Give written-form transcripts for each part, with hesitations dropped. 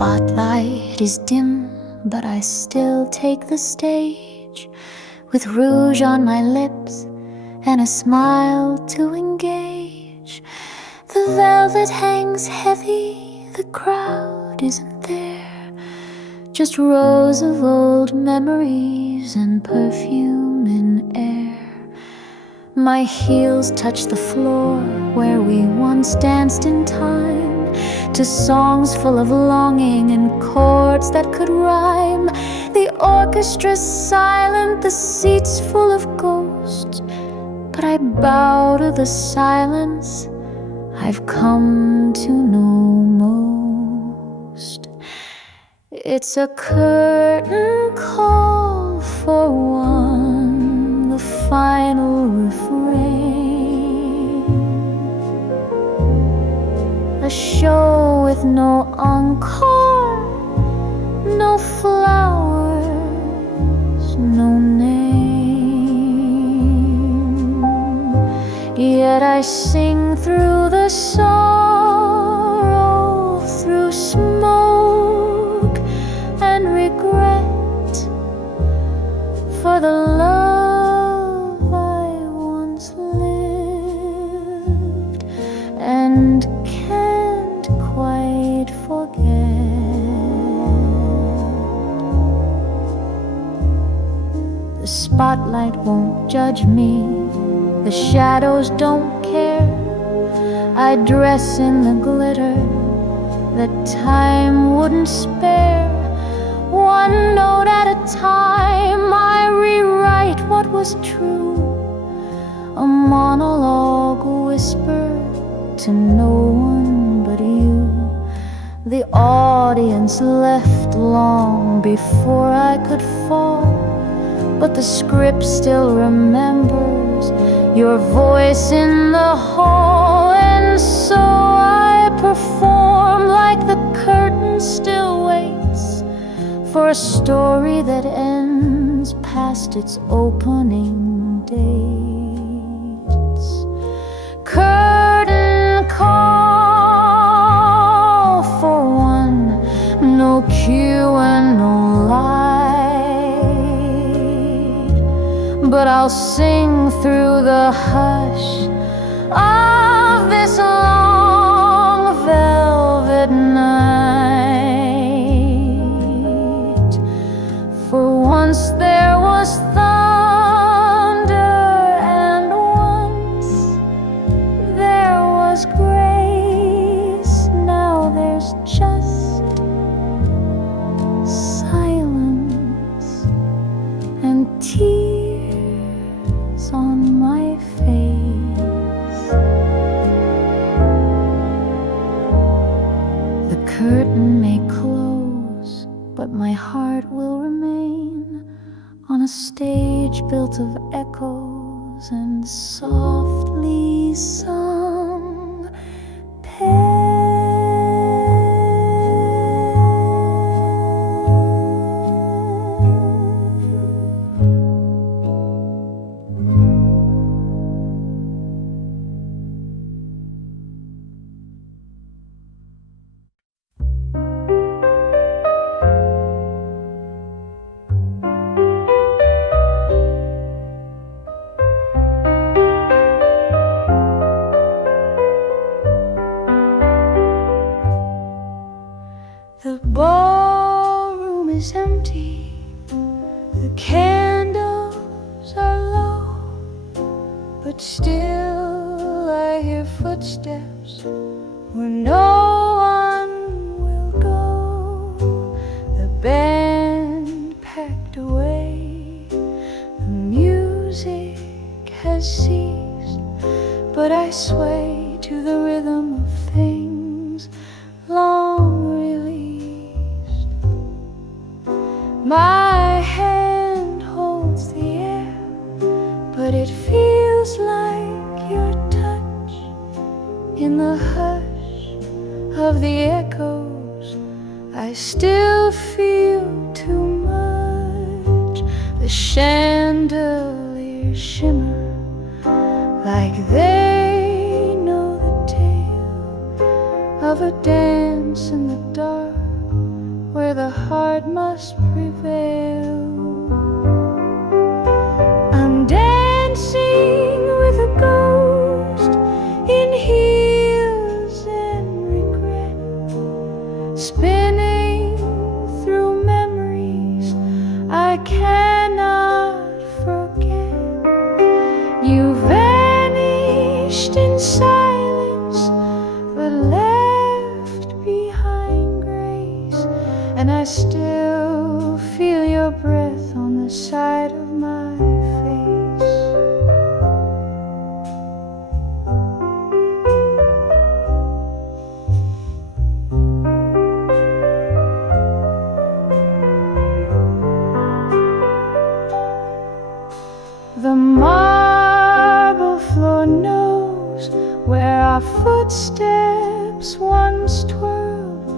spotlight is dim, but I still take the stage, with rouge on my lips and a smile to engage. The velvet hangs heavy, the crowd isn't there, just rows of old memories and perfume in air. My heels touch the floor where we once danced in time, to songs full of longing and chords that could rhyme. The orchestra's silent, the seats full of ghosts, but I bow to the silence I've come to know most. It's a curtain call for one, the final refrain. A show with no encore, no flowers, no name. Yet I sing through the sorrow, through smoke and regret, for the love I once lived and can't quite forget. The spotlight won't judge me, the shadows don't care. I dress in the glitter that time wouldn't spare. One note at a time, I rewrite what was true, a monologue whispered to no one but you. The audience left long before I could fall, but the script still remembers your voice in the hall. And so I perform like the curtain still waits for a story that ends past its opening dates. Curtain call for one, no cue and no light, but I'll sing through the hush of this long velvet night. For once there was thunder, and once there was grace. Now there's just silence and tears on my face. The curtain may close, but my heart will remain on a stage built of echoes and softly sung pain. The ballroom is empty, the candles are low, but still I hear footsteps where no one will go. The band packed away, the music has ceased, but I sway to the rhythm of things long released. My hand holds the air, but it feels like your touch in the hush of the echoes. I still feel too much. The chandeliers shimmer like they know the tale of a dance in the dark the heart must prevail. I'm dancing with a ghost in heels and regret, spinning through memories I cannot forget. You vanished in silence, but left behind grace, and I still feel your breath on the side of my face. The marble floor knows where our footsteps once twirled,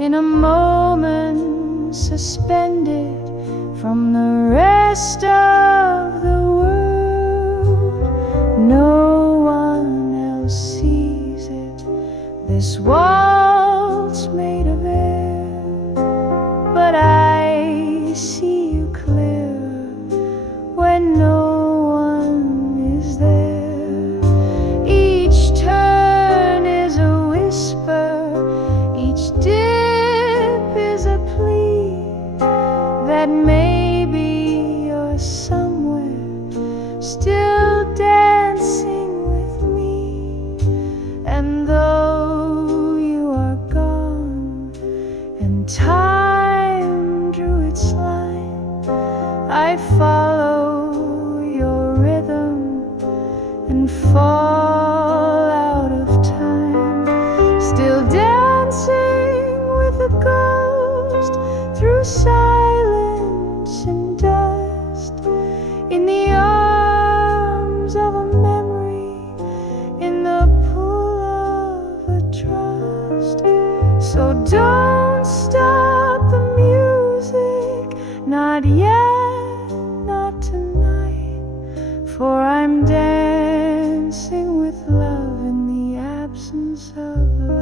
in a moment suspended from the rest of the world. No one else sees it, this waltz made of air, but I see you clear when no one is there. Each turn is a whisper, each dip is a plea that maybe you're somewhere still dancing with me. And though you are gone and time drew its line, I follow your rhythm and fall out of time, still dancing with a ghost through silence and dust, in the arms of a memory, in the pool of a trust. So don't stop the music, not yet, not tonight, for I'm dancing with love in the absence of light.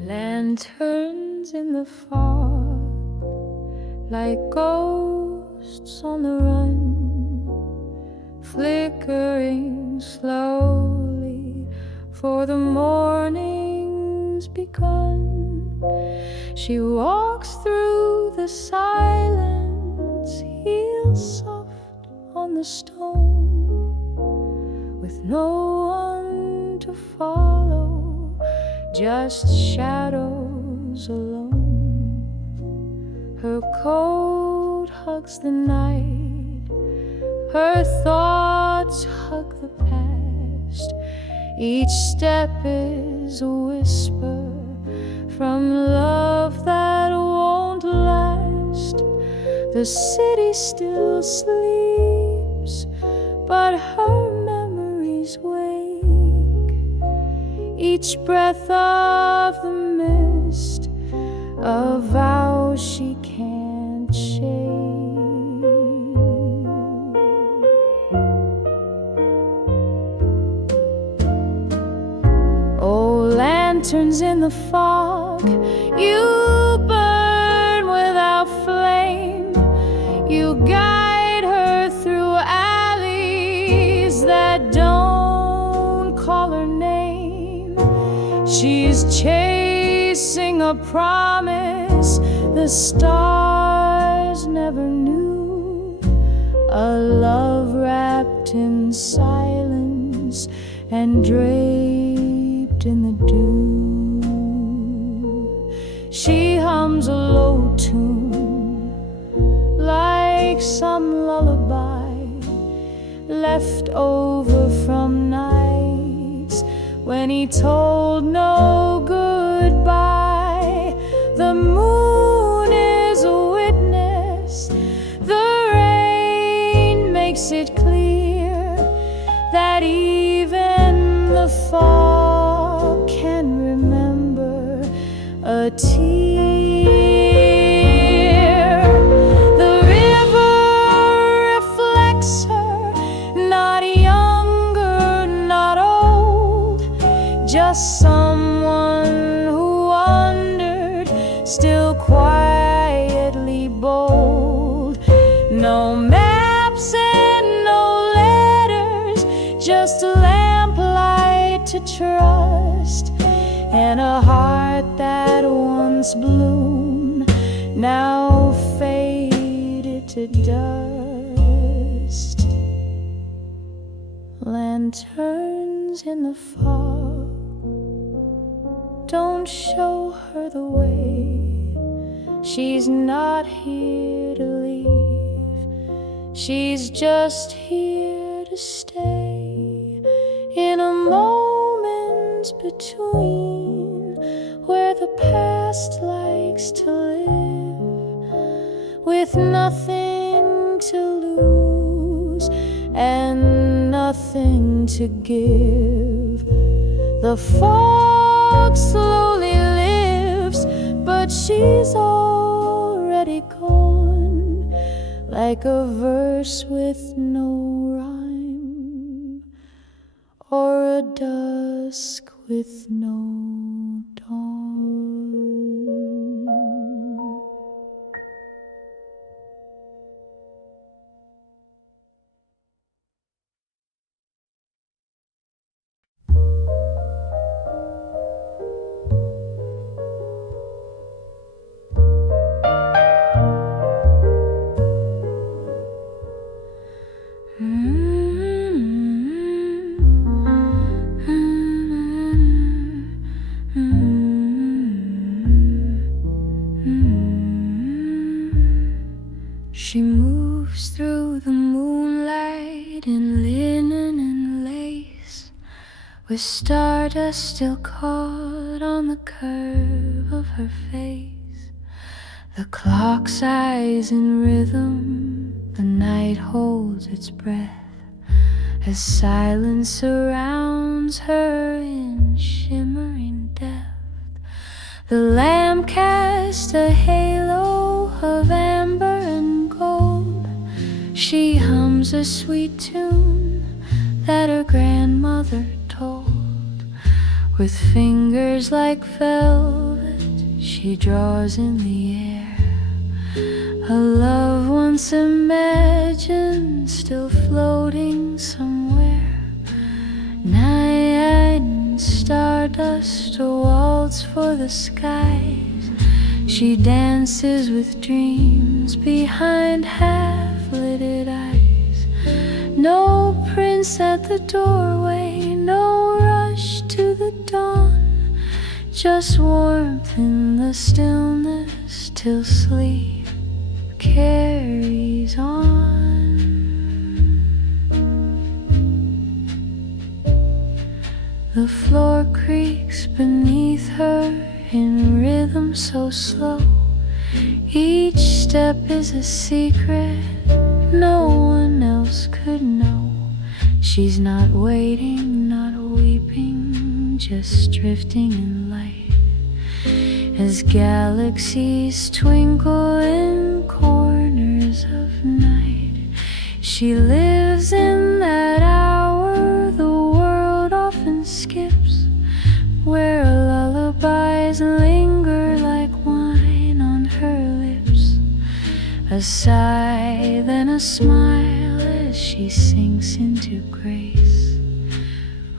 Lanterns in the fog, like ghosts on the run, flickering slowly, for the morning's begun. She walks through the silence, heels soft on the stone, with no one to follow, just shadows alone. Her coat hugs the night, her thoughts hug the past. Each step is a whisper from love that won't last. The city still sleeps, but her memories wake. Each breath of the mist, a vow she can't shake. Oh, lanterns in the fog, you burn without flame. You guide her through alleys that don't call her name. She's chasing a promise the stars never knew, a love wrapped in silence and draped in the dew. She hums a low tune, like some lullaby left over from nights when he told no goodbye. The moon is that even the fog can remember a tear. The river reflects her, not younger, not old, just someone who wandered, still quietly bold. No maps and no letters, just a lamplight to trust, and a heart that once bloomed, now faded to dust. Lanterns in the fog don't show her the way. She's not here to leave, she's just here to stay. In a moment between, where the past likes to live, with nothing to lose and nothing to give. The fog slowly lifts, but she's already gone, like a verse with no rhyme, or a dusk with no dawn. She moves through the moonlight in linen and lace, with stardust still caught on the curve of her face. The clock sighs in rhythm, the night holds its breath, as silence surrounds her in shimmering depth. The lamp casts a halo of amber and gold. She hums a sweet tune that her grandmother told. With fingers like velvet, she draws in the air a love once imagined, still floating somewhere. Nightgown and stardust, a waltz for the skies. She dances with dreams behind half-lidded eyes. No prince at the doorway, no rush to the dawn, just warmth in the stillness till sleep carries on. The floor creaks beneath her in rhythm so slow. Each step is a secret no one else could know. She's not waiting, not weeping, just drifting in light, as galaxies twinkle in corners of night. She lives in that hour the world often skips, where lullabies linger like wine on her lips. A sigh, then a smile as she sinks into grace,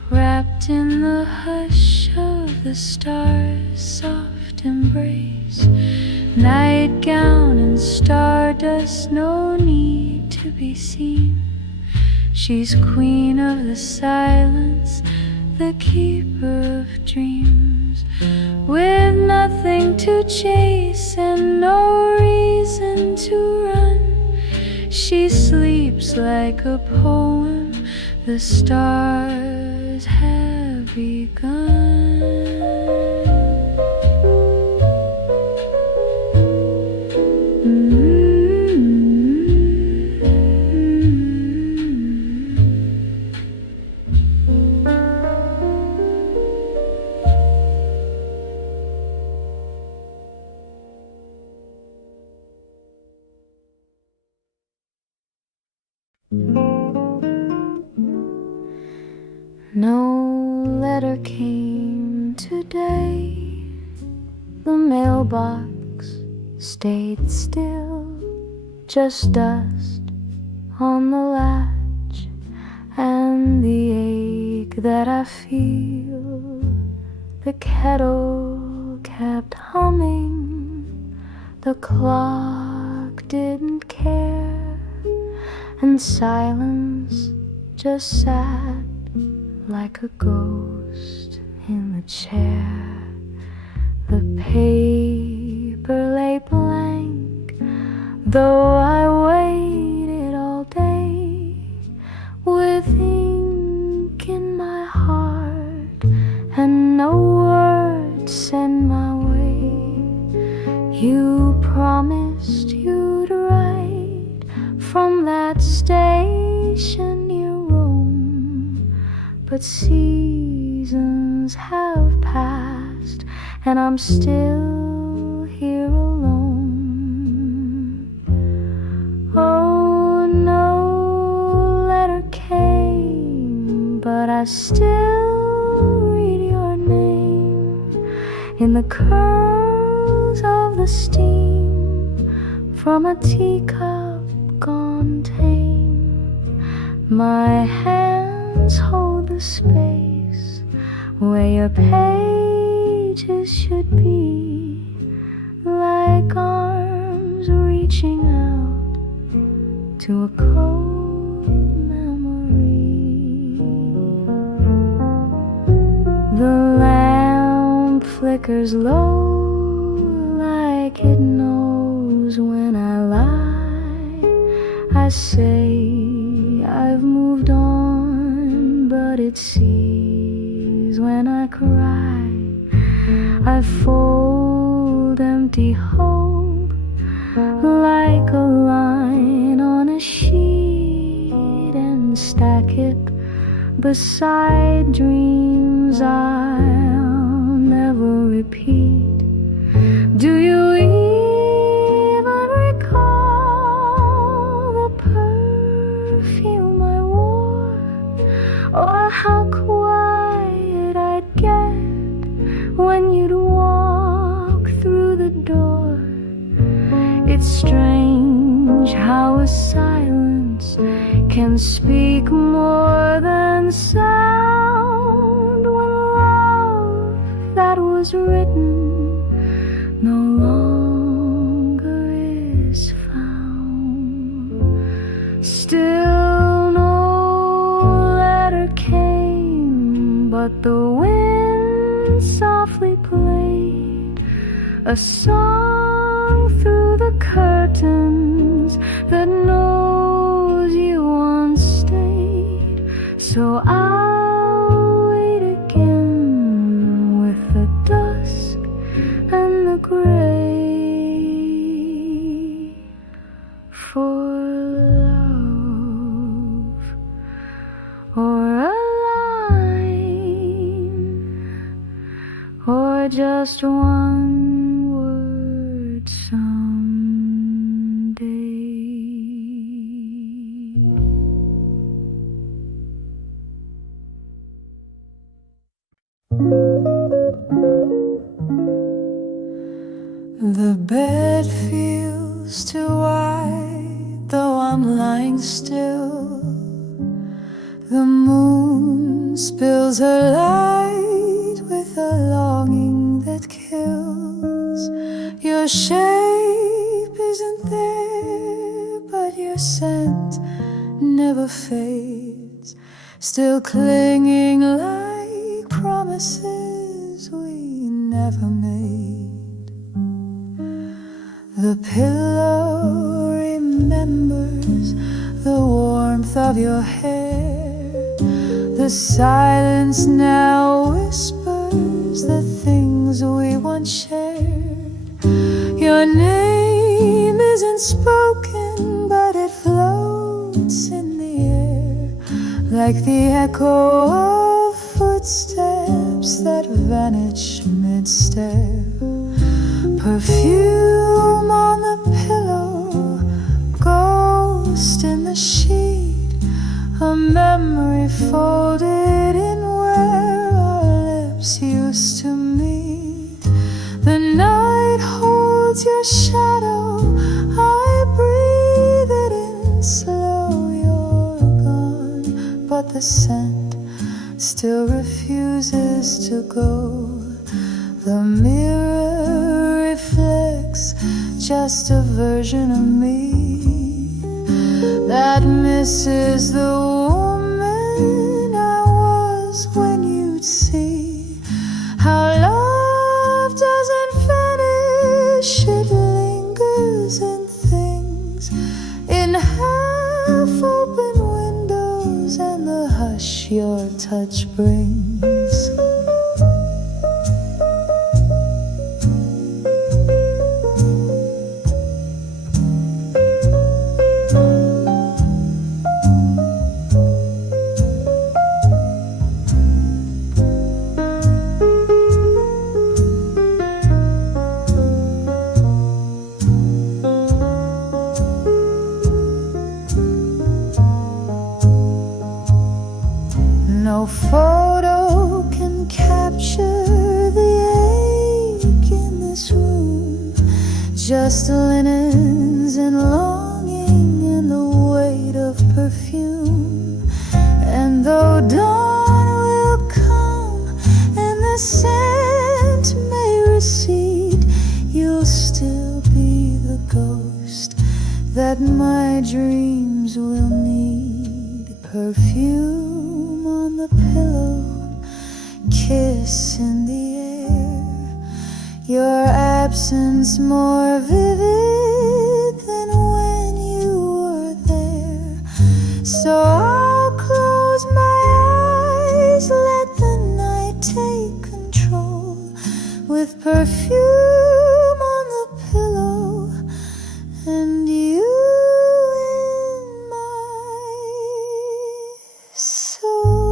wrapped in the hush of the stars' soft embrace. Nightgown and stardust, no need to be seen. She's queen of the silence, the keeper of dreams, with nothing to chase and no reason to run. She sleeps like a poem the stars have begun. No letter came today. The mailbox stayed still, just dust on the latch and the ache that I feel. The kettle kept humming, the clock didn't care, and silence just sat like a ghost in the chair. The paper lay blank, though I waited all day, with ink in my heart and no word sent my way. You promised you'd write from that station near Rome, but seasons have passed and I'm still here alone. Oh, no letter came, but I still read your name in the curls of the steam from a teacup gone tame. My hands hold the space where your pages should be, like arms reaching out to a cold memory. The lamp flickers low, like it knows when I lie. I say I've moved on, but it sees when I cry. I fold empty hope like a line on a sheet and stack it beside dreams I'll never repeat. Do you even recall the perfume I wore, or how quiet I'd get when you'd walk through the door? It's strange how a silence can speak more than sound, when love that was written no longer is found. Still no letter came, but the wind softly played a song through the curtains that knows you once stayed. So I'll wait again with the dusk and the gray for love, or a line, or just one word someday. The bed feels too wide, though I'm lying still. The moon spills her light with a longing that kills. Your shape isn't there, but your scent never fades, still clinging like promises we never made. The pillow remembers the warmth of your hair. The silence now whispers the things we once shared. Your name isn't spoken, but it floats in the air, like the echo of footsteps that vanish mid-stare. Perfume on the pillow, ghost in the sheet, a memory folded in the scent still refuses to go. The mirror reflects just a version of me that misses the woman I was when you'd see how love doesn't finish, it lingers in things, in half-open windows and the hush your touch brings. No photo can capture the ache in this room, just linens and longing and the weight of perfume. And though dawn will come and the scent may recede, you'll still be the ghost that my dreams will need. Perfume on the pillow, kiss in the air, your absence more vivid than when you were there. So I'll close my eyes, let the night take control, with perfume on the pillow and you in my soul.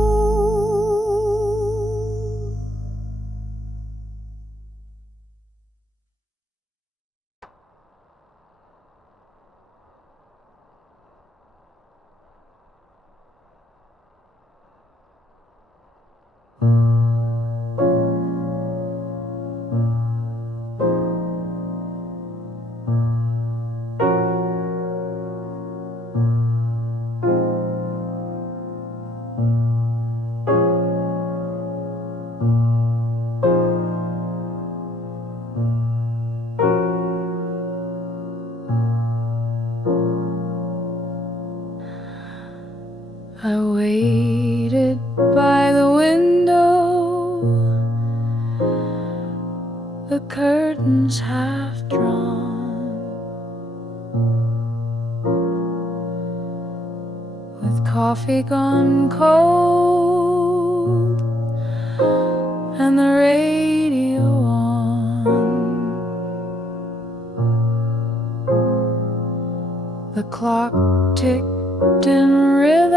I waited by the window, the curtains half drawn, with coffee gone cold and the radio on. The clock ticked in rhythm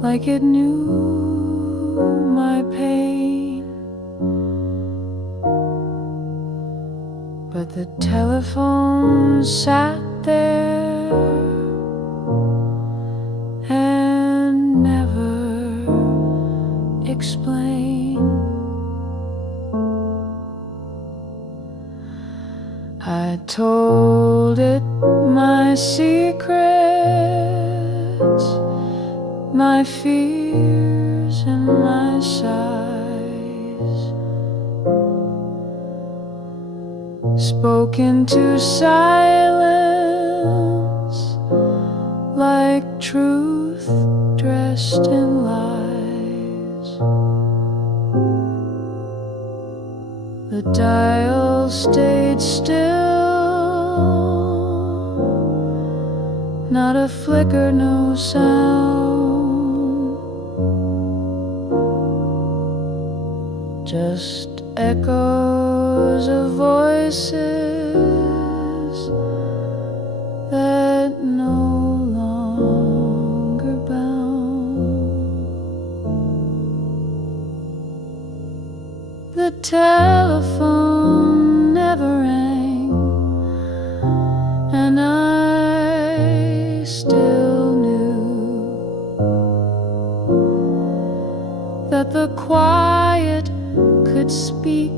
like it knew my pain, but the telephone sat there and never explained. I told it my secrets, my fears and my sighs, spoke into silence like truth dressed in lies. The dial stayed still, not a flicker, no sound, just echoes of voices that no longer bound. The telephone never rang, and I still knew that the quiet could speak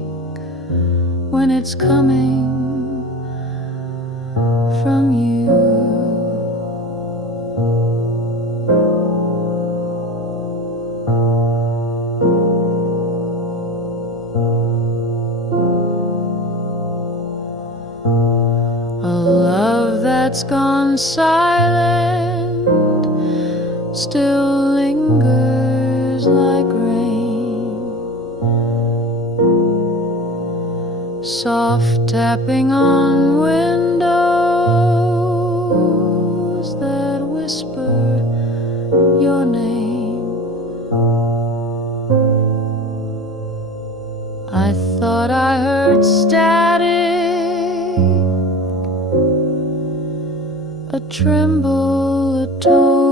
when it's coming from you. that's gone silent still lingers like rain, soft tapping on windows that whisper your name. I thought I heard static, a tremble, a tone,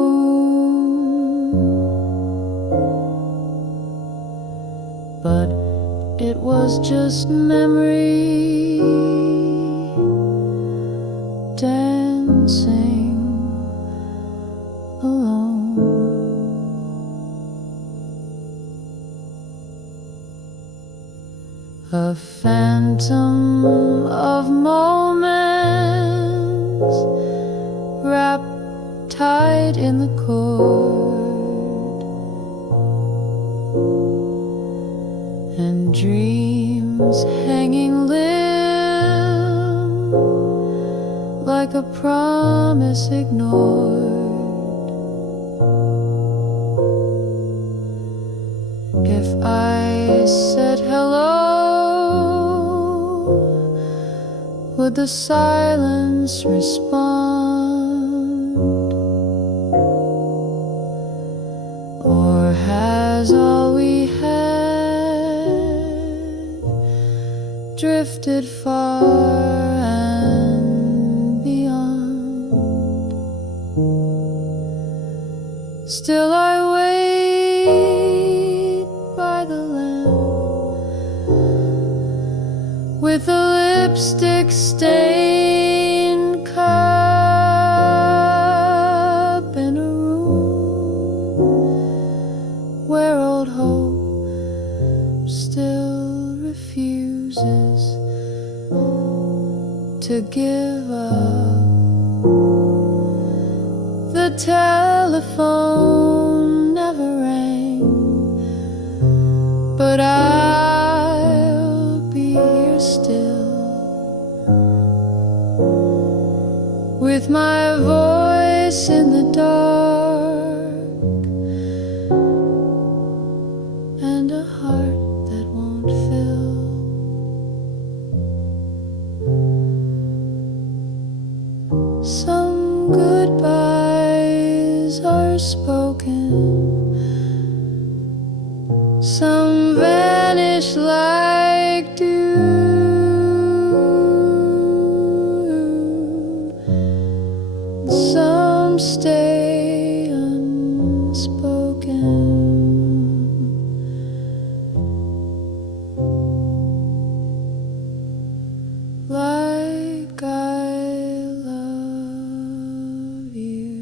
but it was just memory dancing alone. A phantom of moments wrapped tight in the cord, and dreams hanging limp like a promise ignored. If I said hello, would the silence respond? Or has all we had drifted far and beyond? Still I wait by the lamp with a lipstick stained cup in a room where old hope still refuses to give up. The telephone never rang, but I'll be here still with my voice in the dark and a heart that won't fill. Some goodbyes are spoken, some vanish like dew, some stay unspoken. Like I love you.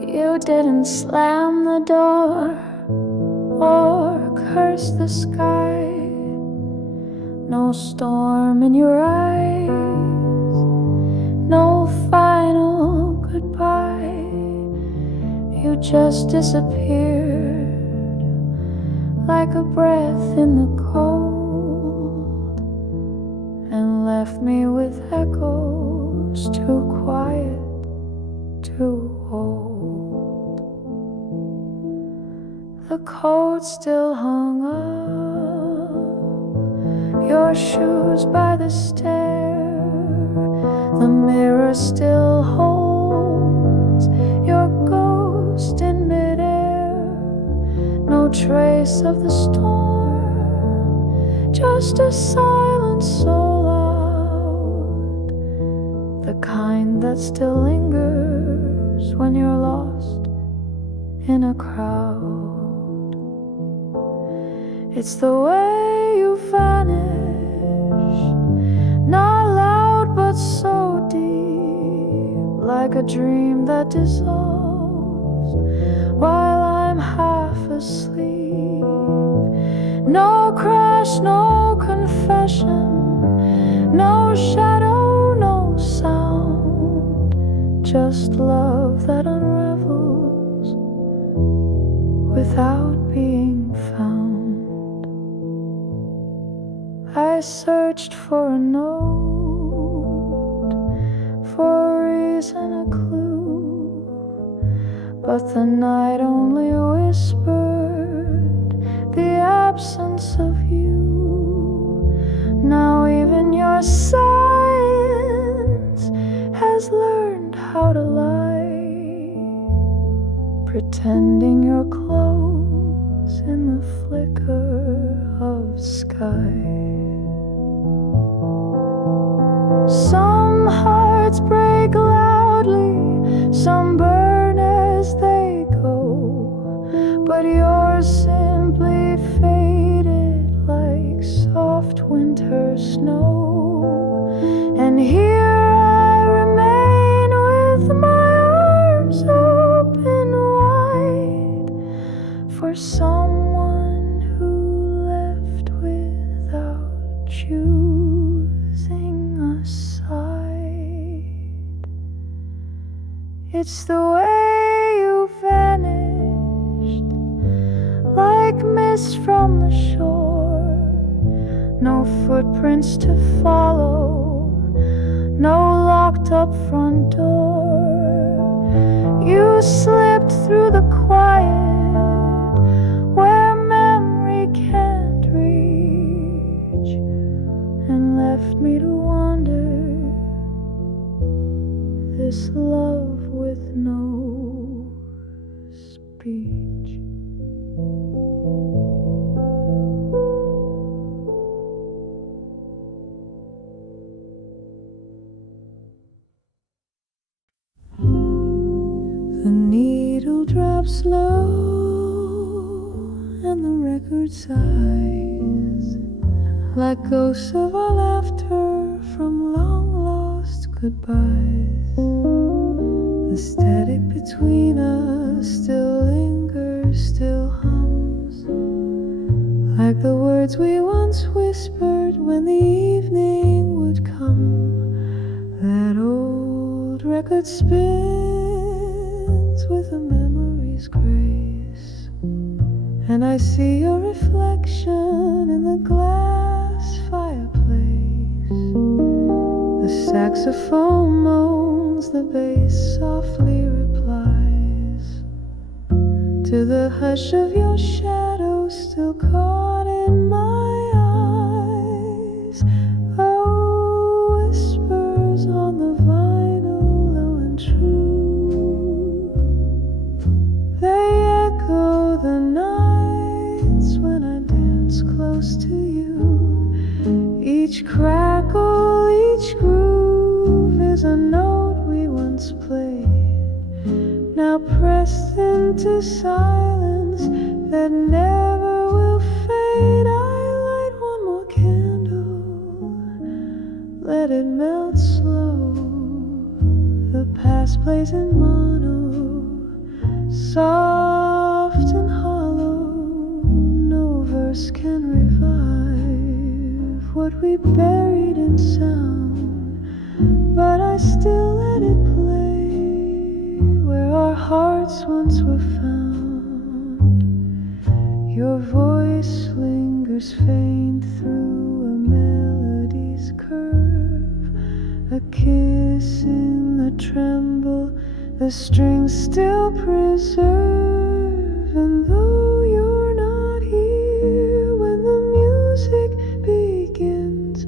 You didn't slam the door or curse the sky. No storm in your eyes, no final goodbye. You just disappeared like a breath in the cold, and left me with echoes too quiet, too old. The coat still hung up, your shoes by the stair. The mirror still holds your ghost in midair. No trace of the storm just a silence so loud, the kind that still lingers when you're lost in a crowd. It's the way you vanish, not loud but so deep, like a dream that dissolves while I'm half asleep. No crash, no confession, no shadow, no sound, just love that unravels without being found. I searched for a note, for a reason, a clue, but the night only whispered the absence of you. Now even your silence has learned how to lie, pretending you're close in the flicker of sky. Some hearts break loudly, some burn as they go, but yours simply faded like soft winter snow. And here I remain with my arms open wide for someone who left without choosing a side. It's the way you vanished, like mist from the shore, no footprints to follow, no locked up front door. You slipped through the quiet where memory can't reach, and left me to wander this love with no speech. The needle drops low and the record sighs, like ghosts of our laughter from long lost goodbyes. The static between us still lingers, still hums, like the words we once whispered when the evening would come. That old record spins with a memory's grace, and I see your reflection in the glass fireplace. The saxophone moans, the bass softly replies to the hush of your shadow still caught in my eyes. Oh, whispers on the vinyl, low and true, they echo the nights when I dance close to you. Each crackle, each groove is a note we once played, now pressed into silence that never will fade. I light one more candle, let it melt slow. The past plays in mono, soft and hollow. No verse can revive what we buried in sound, but I still let it play where our hearts once were found. Your voice lingers faint through a melody's curve, a kiss in the tremble the strings still preserve. And though you're not here when the music begins,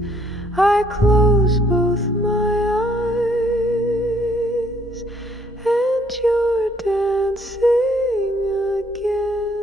I close both my eyes and you're dancing again.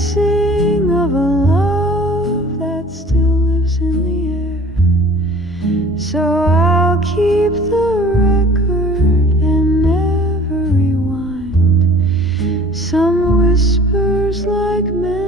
sing of a love that still lives in the air. So I'll keep the record and never rewind. Some whispers like men